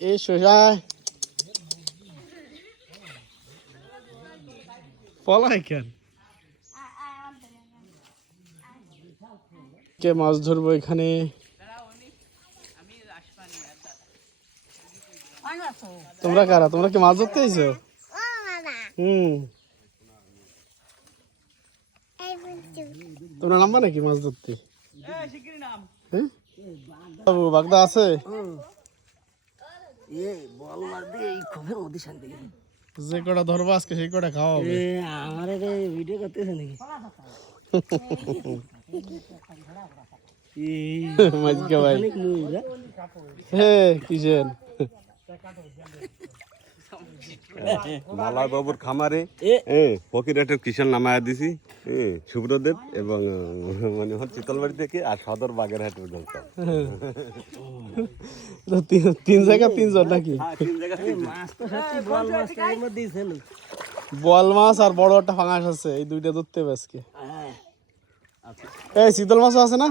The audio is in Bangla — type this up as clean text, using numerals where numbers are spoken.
এই শোষায় পলাই কেন কে মাছ ধরবো এখানে তোমরা কারা তোমরা কি মাছ ধরতে আইছো তোমরা নামবা নাকি মাছ ধরতে বাবু বাগদা আছে যে কটা ধরবো আজকে সেই কটা খাওয়া হবে আমার ভিডিও করতেছে নাকি মাঝকে ভাই হ্যাঁ কিসের মালা বাবুর খামারে ফকিরহাটের কিষান নামায়া দিছি সুব্রদেব এবং মানে চিতলবাড়ি থেকে আর সদর বাগেরহাট পর্যন্ত তিন জায়গা তিনজন নাকি বল মাছ আর বড় একটা ফাঙাস আছে এই দুইটা ধরতে হবে আজকে এই শীতল মাছও আছে না